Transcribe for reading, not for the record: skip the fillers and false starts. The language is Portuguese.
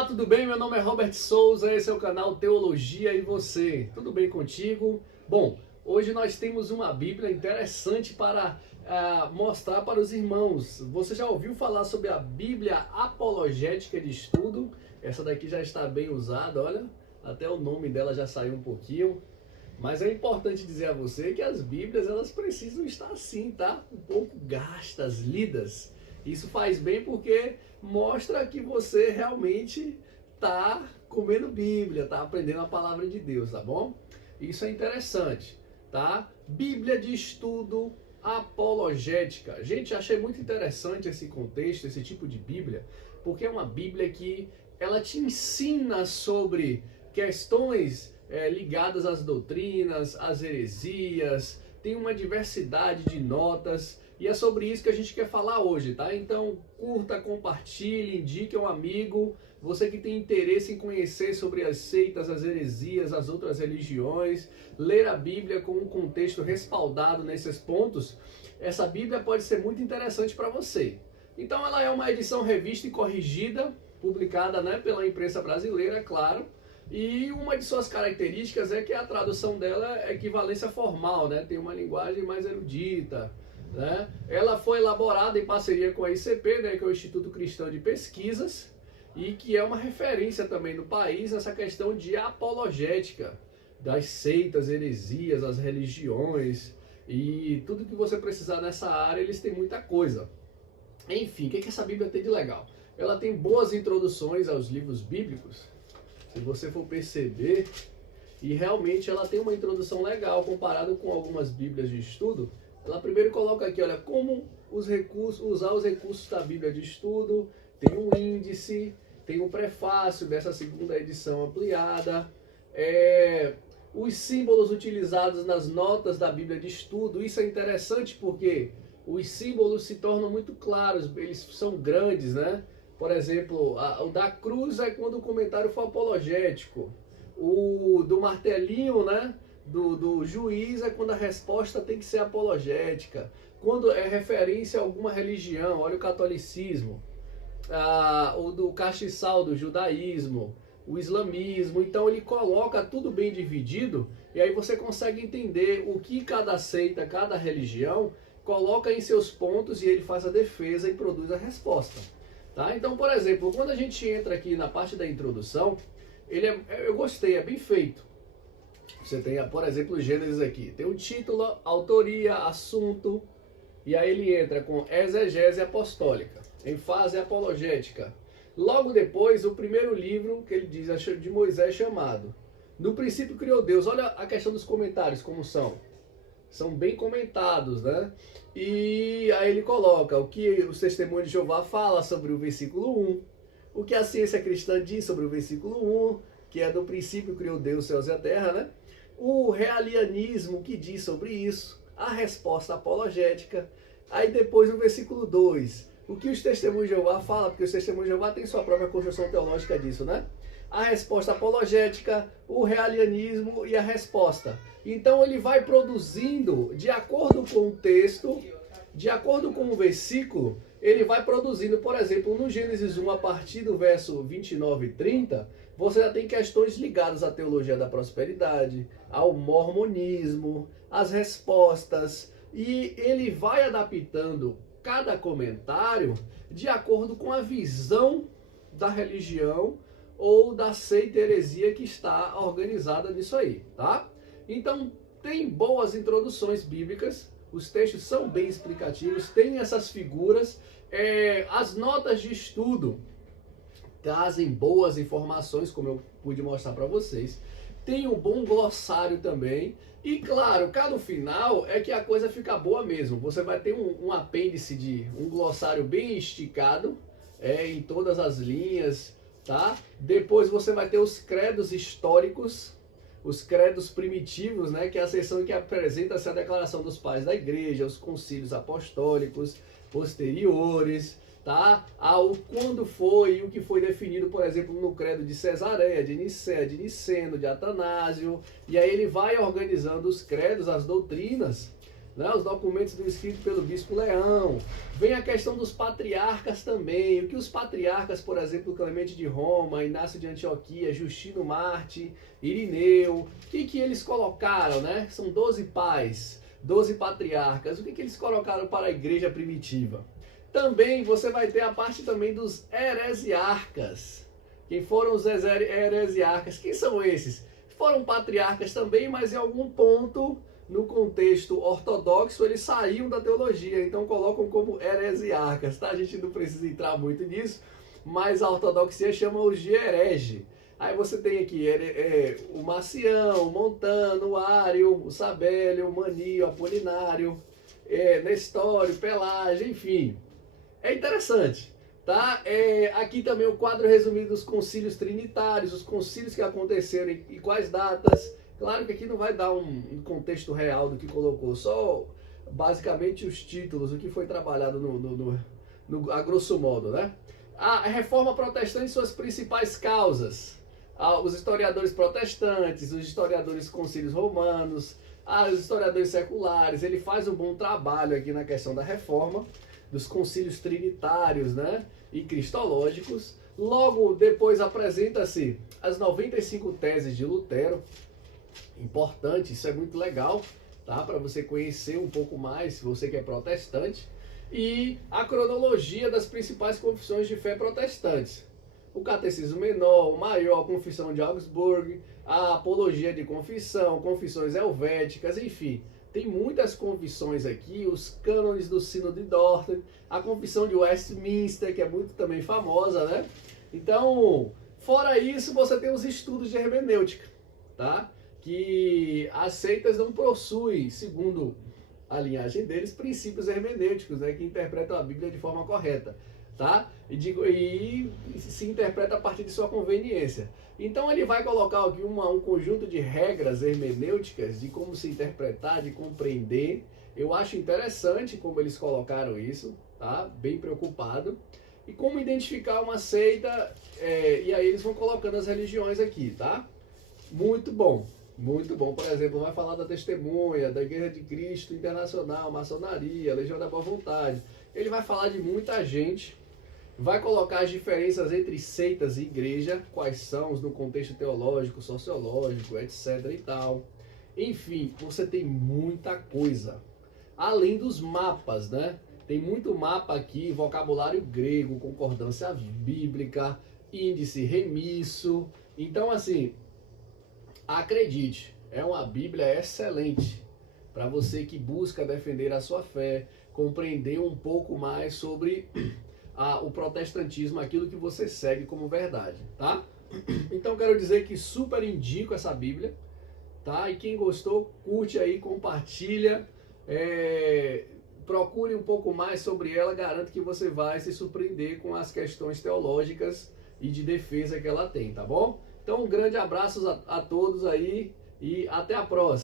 Olá, tudo bem? Meu nome é Robert Souza, esse é o canal Teologia e Você. Tudo bem contigo? Bom, hoje nós temos uma Bíblia interessante para mostrar para os irmãos. Você já ouviu falar sobre a Bíblia Apologética de Estudo? Essa daqui já está bem usada, olha, até o nome dela já saiu um pouquinho. Mas é importante dizer a você que as Bíblias, elas precisam estar assim, tá? Um pouco gastas, lidas. Isso faz bem porque mostra que você realmente está comendo Bíblia, está aprendendo a palavra de Deus, tá bom? Isso é interessante, tá? Bíblia de estudo apologética. Gente, achei muito interessante esse contexto, esse tipo de Bíblia, porque é uma Bíblia que ela te ensina sobre questões ligadas às doutrinas, às heresias, tem uma diversidade de notas, e é sobre isso que a gente quer falar hoje, tá? Então, curta, compartilhe, indique a um amigo, você que tem interesse em conhecer sobre as seitas, as heresias, as outras religiões, ler a Bíblia com um contexto respaldado nesses pontos, essa Bíblia pode ser muito interessante para você. Então, ela é uma edição revista e corrigida, publicada, né, pela imprensa brasileira, é claro, e uma de suas características é que a tradução dela é equivalência formal, né? Tem uma linguagem mais erudita, né? Ela foi elaborada em parceria com a ICP, né, que é o Instituto Cristão de Pesquisas, e que é uma referência também no país nessa questão de apologética, das seitas, heresias, as religiões, e tudo que você precisar nessa área, eles têm muita coisa. Enfim, o que essa Bíblia tem de legal? Ela tem boas introduções aos livros bíblicos, se você for perceber, e realmente ela tem uma introdução legal comparado com algumas bíblias de estudo. Ela primeiro coloca aqui, olha, como usar os recursos da Bíblia de estudo, tem um índice, tem um prefácio dessa segunda edição ampliada, os símbolos utilizados nas notas da Bíblia de estudo. Isso é interessante porque os símbolos se tornam muito claros, eles são grandes, né? Por exemplo, o da cruz é quando o comentário for apologético. O do martelinho, né, do juiz é quando a resposta tem que ser apologética. Quando é referência a alguma religião, olha o catolicismo. O do castiçal, do judaísmo, o islamismo. Então ele coloca tudo bem dividido e aí você consegue entender o que cada seita, cada religião coloca em seus pontos e ele faz a defesa e produz a resposta. Tá? Então, por exemplo, quando a gente entra aqui na parte da introdução, eu gostei, é bem feito. Você tem, por exemplo, o Gênesis aqui. Tem o título, autoria, assunto, e aí ele entra com exegese apostólica, ênfase apologética. Logo depois, o primeiro livro que ele diz de Moisés chamado No Princípio Criou Deus. Olha a questão dos comentários, como são. São bem comentados, né? E aí ele coloca o que os testemunhos de Jeová fala sobre o versículo 1, o que a ciência cristã diz sobre o versículo 1, que é do princípio criou Deus os céus e a terra, né? O realianismo que diz sobre isso, a resposta apologética. Aí depois o versículo 2, o que os testemunhos de Jeová falam, porque os testemunhos de Jeová têm sua própria construção teológica disso, né? A resposta apologética, o realianismo e a resposta. Então ele vai produzindo, de acordo com o texto, de acordo com o versículo, ele vai produzindo, por exemplo, no Gênesis 1, a partir do verso 29 e 30, você já tem questões ligadas à teologia da prosperidade, ao mormonismo, às respostas, e ele vai adaptando cada comentário de acordo com a visão da religião ou da seita heresia que está organizada nisso aí, tá? Então, tem boas introduções bíblicas, os textos são bem explicativos, tem essas figuras, as notas de estudo trazem boas informações, como eu pude mostrar para vocês, tem um bom glossário também, e claro, cá no final é que a coisa fica boa mesmo, você vai ter um apêndice de um glossário bem esticado, em todas as linhas, tá? Depois você vai ter os credos históricos, os credos primitivos, né? Que é a seção que apresenta-se a declaração dos pais da igreja, os concílios apostólicos posteriores, tá? O quando foi e o que foi definido, por exemplo, no credo de Cesareia, de Nicéia, de Niceno, de Atanásio, e aí ele vai organizando os credos, as doutrinas, né? Os documentos escritos pelo Bispo Leão. Vem a questão dos patriarcas também. O que os patriarcas, por exemplo, Clemente de Roma, Inácio de Antioquia, Justino Marte, Irineu, o que eles colocaram, né? São 12 pais, 12 patriarcas. O que eles colocaram para a igreja primitiva? Também você vai ter a parte também dos heresiarcas. Quem foram os heresiarcas? Quem são esses? Foram patriarcas também, mas em algum ponto, no contexto ortodoxo, eles saíam da teologia, então colocam como heresiarcas, tá? A gente não precisa entrar muito nisso, mas a ortodoxia chama-os de herege. Aí você tem aqui o Marcião, o Montano, o Ário, o Sabélio, o Manio, o Apolinário, Nestório, Pelágio, enfim. É interessante, tá? Aqui também o quadro resumido dos concílios trinitários, os concílios que aconteceram e quais datas. Claro que aqui não vai dar um contexto real do que colocou, só basicamente os títulos, o que foi trabalhado a grosso modo, né? A reforma protestante e suas principais causas. Os historiadores protestantes, os historiadores concílios romanos, os historiadores seculares. Ele faz um bom trabalho aqui na questão da reforma, dos concílios trinitários, né, e cristológicos. Logo depois apresenta-se as 95 teses de Lutero. Importante, isso é muito legal, tá? Para você conhecer um pouco mais, se você que é protestante. E a cronologia das principais confissões de fé protestantes. O Catecismo Menor, o Maior, a Confissão de Augsburg, a Apologia de Confissão, Confissões Helvéticas, enfim. Tem muitas confissões aqui, os cânones do Sínodo de Dort, a confissão de Westminster, que é muito também famosa, né? Então, fora isso, você tem os estudos de hermenêutica, tá? Que as seitas não possuem, segundo a linhagem deles, princípios hermenêuticos, né? Que interpretam a Bíblia de forma correta, tá? E se interpreta a partir de sua conveniência. Então ele vai colocar aqui um conjunto de regras hermenêuticas de como se interpretar, de compreender. Eu acho interessante como eles colocaram isso, tá? Bem preocupado. E como identificar uma seita, e aí eles vão colocando as religiões aqui, tá? Muito bom, muito bom. Por exemplo, vai falar da Testemunha, da Igreja de Cristo Internacional, Maçonaria, Legião da Boa Vontade. Ele vai falar de muita gente. Vai colocar as diferenças entre seitas e igreja, quais são no contexto teológico, sociológico, etc e tal. Enfim, você tem muita coisa. Além dos mapas, né? Tem muito mapa aqui, vocabulário grego, concordância bíblica, índice remisso. Então, assim, acredite, é uma Bíblia excelente para você que busca defender a sua fé, compreender um pouco mais sobre o protestantismo, aquilo que você segue como verdade, tá? Então quero dizer que super indico essa Bíblia, tá? E quem gostou, curte aí, compartilha, procure um pouco mais sobre ela, garanto que você vai se surpreender com as questões teológicas e de defesa que ela tem, tá bom? Então um grande abraço a todos aí e até a próxima.